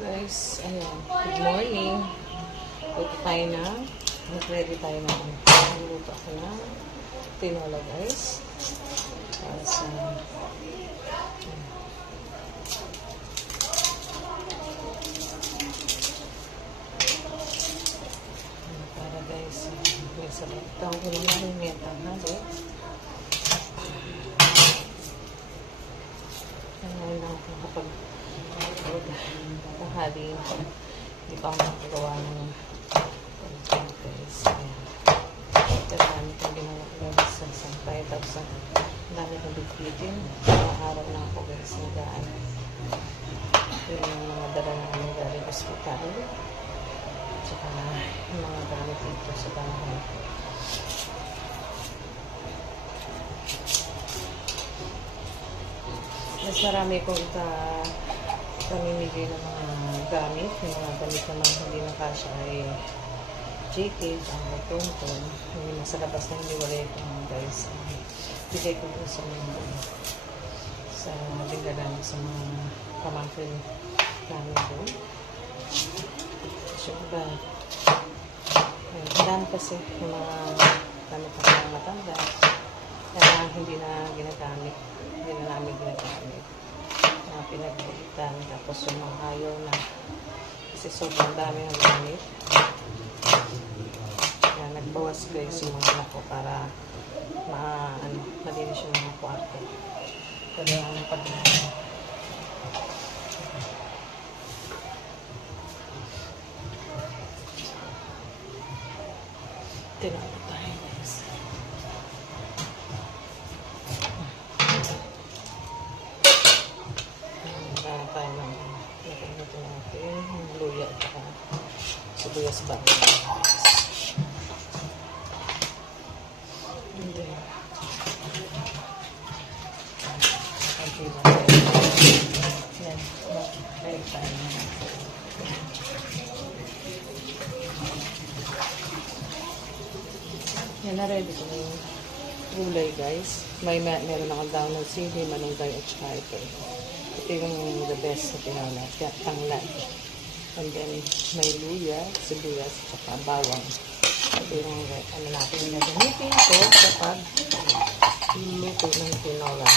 Guys, ayan. Good morning. Luto tayo na. Nag-ready tayo na. Nagluto ako na tinola, guys. Para sa... para guys, may sarap. Tawag ko naman yung meta na, guys. Ano lang kapag tanghali, hindi pa ako nakagawa ng guys. Karami kong ginawa guys sa sampay. Tapos ang dami kong bigbitin. Araw na ako guys nagaan. Yun yung mga dala namin galing hospital. Tsaka yung mga gamit dito sa bahay. Mas marami kong pamimigay ng mga gamit. Yung mga gamit naman hindi na kasya ay jacket, ang tonton. Yung nasa labas na hindi wala itong guys. Bigay ko po sa mga sa binggalan sa mga pamangkin namin doon. So, ba? Ang dami kasi yung mga gamit ng mga matanda. Kaya hindi na ginagamit. Hindi na namin ginagamit. Mga pinagbulitan. Tapos yung mga ayaw na. Kasi sobrang dami ng gamit. Kaya nagbawas guys yung mga anak ko para malinis yung mga kwarto. Kaya ang pagdala. Tinalo tayo guys. Tayo lang nakainito natin yung luya at saka sibuyas bawang and then konti lang yan tayo tayo yan na ready ko yung gulay guys. Meron akong download sili, malunggay at saka ito yung the best sa tinola, tanglad. And then, may luya, sibuyas, saka bawang. Ito yung ano natin na gamitin ito kapag luto ng tinola.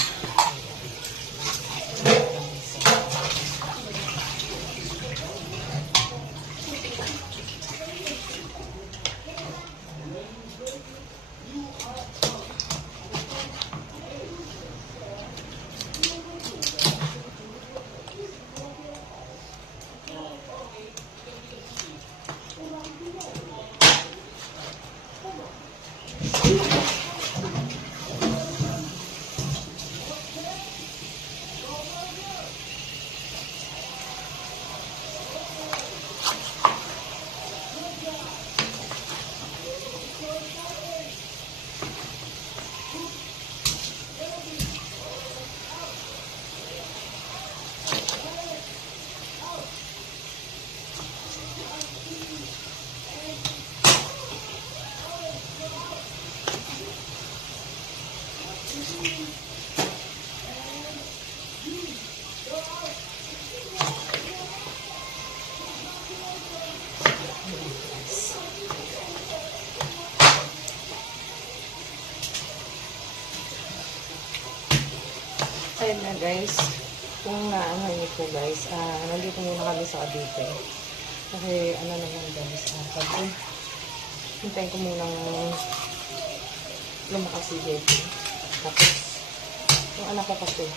Ayun na guys, kung naano nyo po guys, nandito muna kami sa Cavite. Kasi ano naman guys, sabi, hintayin ko munang lumakas si Jetty. Tapos, yung anak ko kasi,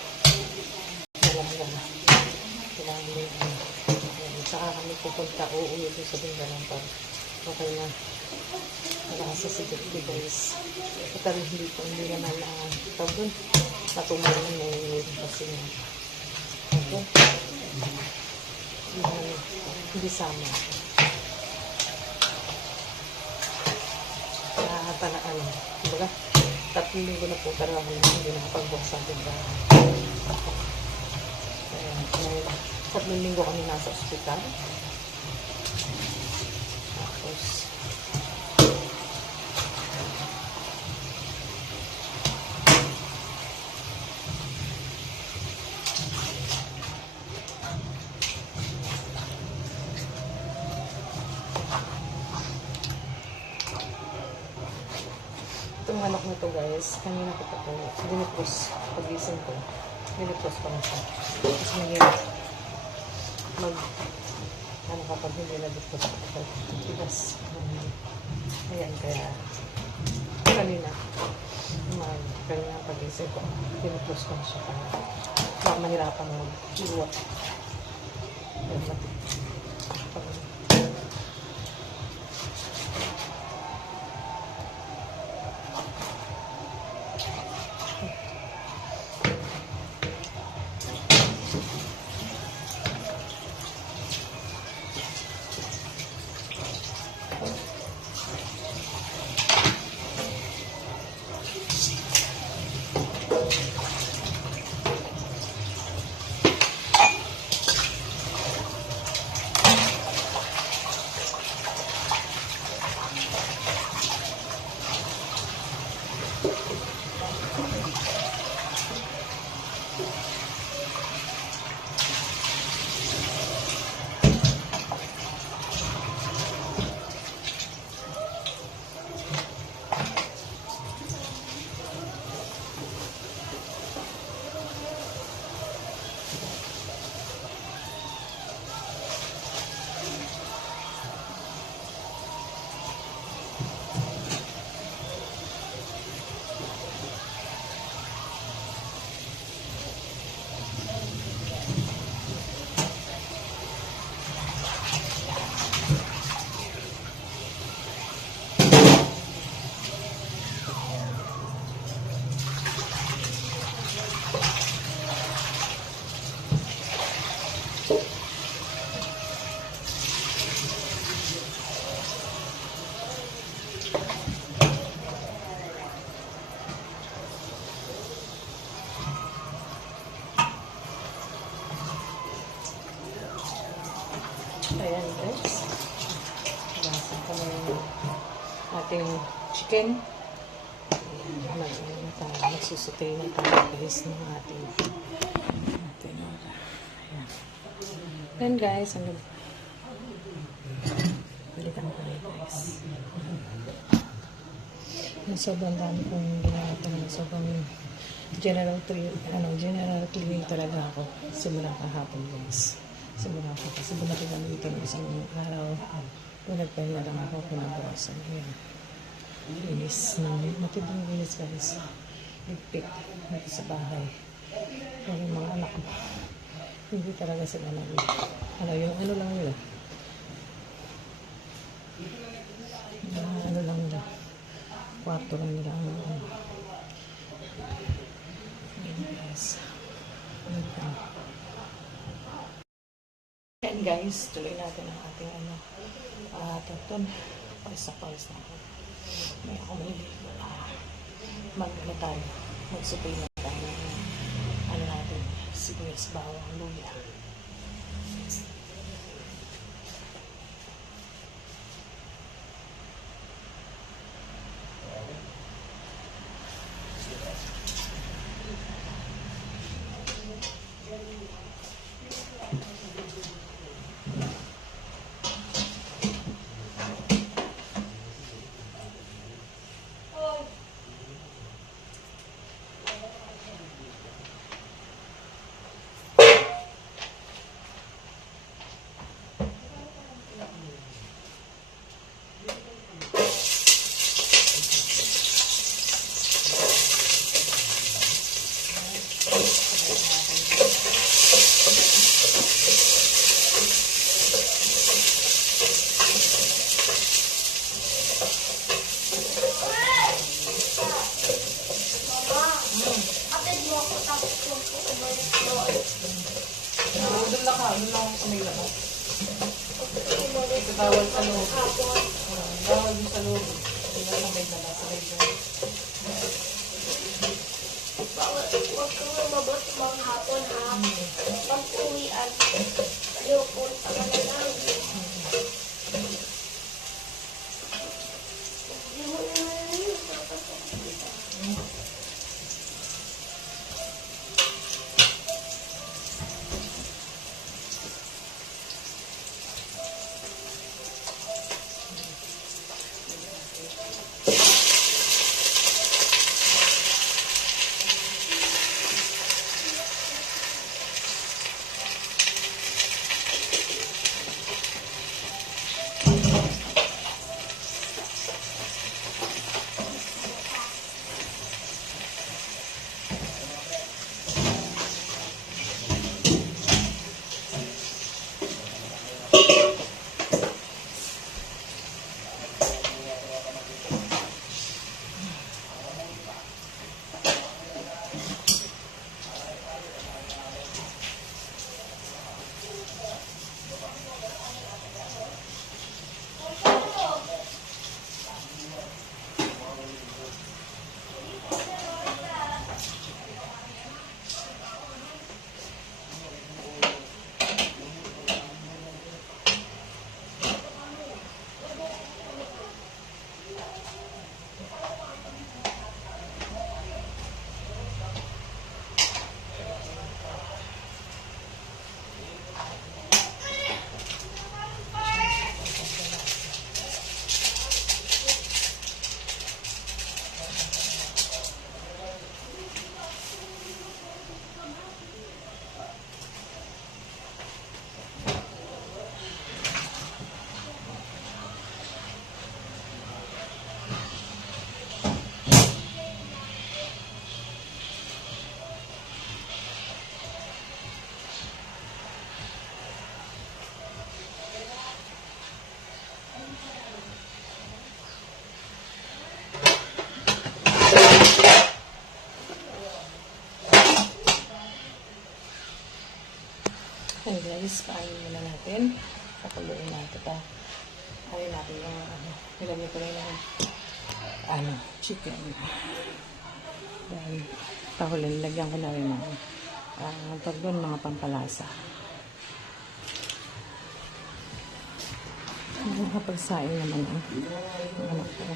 wala. Kailangan mo yung saka kami pupunta, uuwi doon sa Bingalan pag okay na. Nakasa si Jetty guys. At hindi naman tawag doon. Natumulan na yung kasi nga. Okay. Hindi sama. Diba? 3 linggo na po talaga hindi nakapag-buksan diba? Kaya 3 linggo kami nasa ospital. Tapos Itong manok na to guys, kanina ko pa ito, dinipros, pag-gising ko, dinipros ko na siya. Tapos mahirap ano kapag hindi na dipros ko ito, tigas. Ayan, kaya kanina pag-gising ko, dinipros ko na siya para mahirapan mag-iwat. Ayan, mati. Ayan guys, basan ko na yung ating chicken. Magsusutay na tayo guys ng ating oras. Ayan. Then guys, balikan ko rin guys. Sobrang dami kong ginagawa, sobrang general cleaning talaga ako simula kahapon guys. Simula ko kasi bumati kami dito ng isang araw. Kung nagpahinga lang ako, pinabawasan. Ayan. Linis na. Matinding linis guys. Ligpit. Dito sa bahay. Pero yung mga anak ko, hindi talaga sila naging. Yung ano lang nila. Ano lang nila. Kwarto lang nila. Ayan guys. And guys, tuloy natin ang ating taton. Pawis na ako. May ako mag-ano tayo. Magsupay na tayo. Ano natin, sibuyas, bawang, luya. Doon lang ako sa may loob. Ito bawal sa loob. Bawal yung sa loob. Ito sa may loob. Sa may loob. Huwag kang lumabas mga hapon ha. Pag-uwian. Ayokon pa na lang. Hindi mo naman yun. guys, kainin muna natin. Pakuluin natin pa. Kainin natin yung nilagay ko rin yung chicken. Dahil pakulin, lagyan ko na rin ng tawag doon, mga pampalasa. Nakapagsain naman ang anak ko.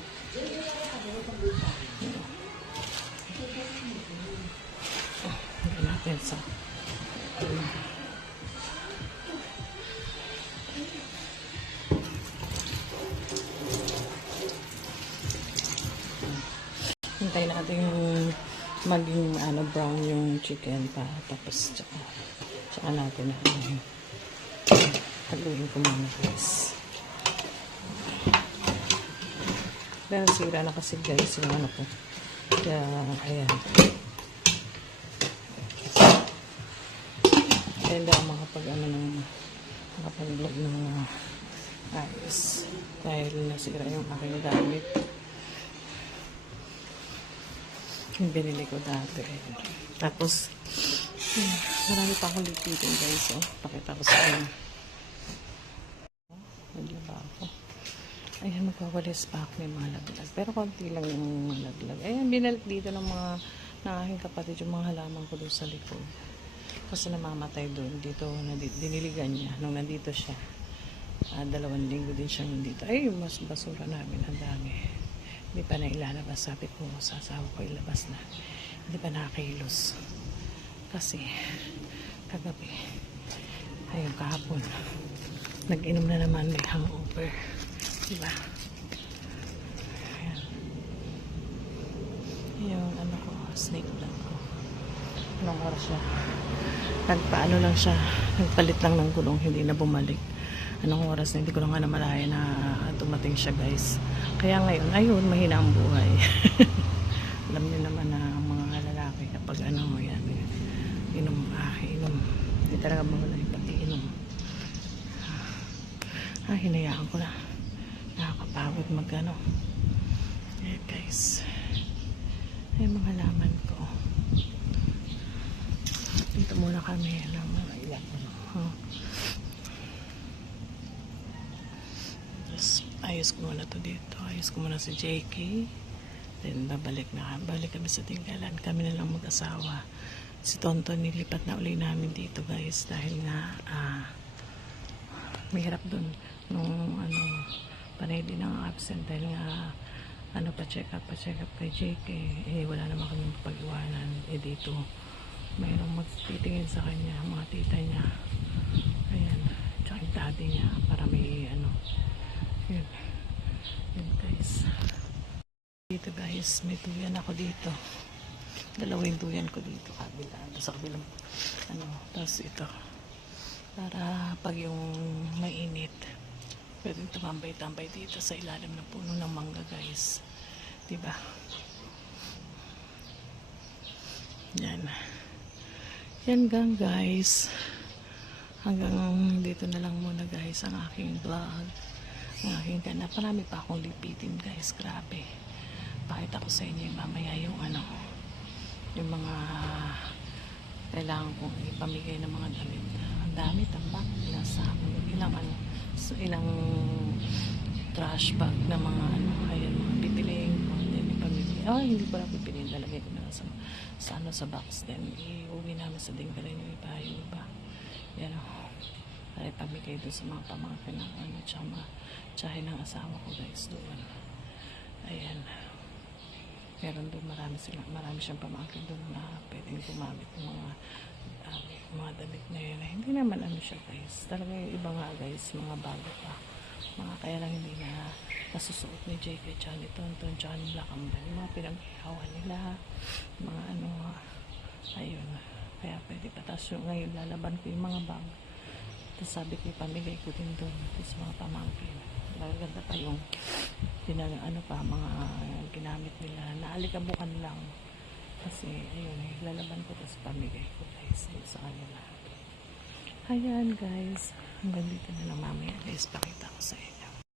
Lagyan natin sa hintay natin maging brown yung chicken pa, tapos tsaka natin haluin ko muna guys. Pero sira na kasi guys yung ko, kaya ayan, kaya hindi ako makapag-vlog ng ayos dahil nasira yung aking gamit. Yung binili ko dati. Tapos, marami pa akong lipitin guys. Pakita ko sa inyo. Naglaba ako. Ayan, magwawalis pa ako ng mga laglag. Pero konti lang yung mga laglag. Ayan, binalik dito ng mga aking kapatid yung mga halaman ko doon sa likod. Kasi namamatay doon. Dito, diniligan niya. Nung nandito siya. 2 linggo din siya nandito. Ay, mas basura namin. Ang dami. Hindi pa na ilalabas. Sabi ko sa asawa ko ilabas na. Hindi pa nakakilos. Kasi kagabi, ayun kahapon, nag-inom na naman, may hangover. Diba? Ayan. Yung snake lang ko. Anong oras siya? Nagpaano lang siya. Nagpalit lang ng gulong. Hindi na bumalik. Anong oras na, hindi ko na nga namalaya na dumating siya guys. Kaya ngayon, ayun, mahina ang buhay. Alam niyo naman na mga lalaki kapag yan, inom. Hindi talaga mawala yung pag-iinom. Hinayaan ko na. Nakakapagod guys. Ay, mga laman ko. Dito muna kami ng mga ilan. Ayos ko muna to dito. Ayos ko muna si JK. Then balik kami sa tinggalan. Kami na lang mag-asawa. Si Tonton nilipat na uli namin dito guys. Dahil nga may hirap dun. Nung panay din ang absent. Dahil nga pa-check up kay JK. Wala naman kami pag-iwanan. Dito mayroong magtitingin sa kanya. Mga tita niya. Ayan. Tsaka yung daddy niya. Para may Yun guys. Dito guys, may tuyan ako dito. 2 tuyan ko dito. Kabila. Sa kabilang tapos ito. Para pag yung mainit, pwedeng tumambay-tambay dito sa ilalim ng puno ng mangga guys. Diba? Yan. Yan gang guys. Hanggang dito na lang muna guys ang aking vlog. Ang aking ganap. Marami pa akong lipitin guys. Grabe. Pakita ko sa inyo mamaya yung yung mga kailangan kong ipamigay ng mga damit. Ang dami, tambak. Ilang trash bag na mga ayan, mga pipiliin ko. Then ipamigay. Hindi ko lang pipiliin. Lalagay ko na lang sa box. Then iuwi namin sa dinggalan yung iba. Yan para ipamigay doon sa mga pamangkin ng tsahin ng asawa ko guys doon. Ayan. Meron doon marami siyang pamangkin doon na pwedeng gumamit ng mga damit na yun. Hindi naman siya guys. Talaga yung iba nga guys, mga bago pa. Kaya lang hindi na nasusuot ni JK tsaka ni Tonton tsaka ni Lakambal. Yung mga pinag-ihawan nila. Mga ayun. Kaya pwede pa. Tapos ngayon lalaban ko yung mga bag. Tapos sabi ko ipamigay ko din doon. Tapos mga pamangkin. Ganda pa yung mga ginamit nila. Naalikabukan lang. Kasi ayun lalaban ko tapos pamigay ko guys doon sa kanila. Ayan guys. Hanggang dito na lang mamaya guys. Pakita ko sa inyo.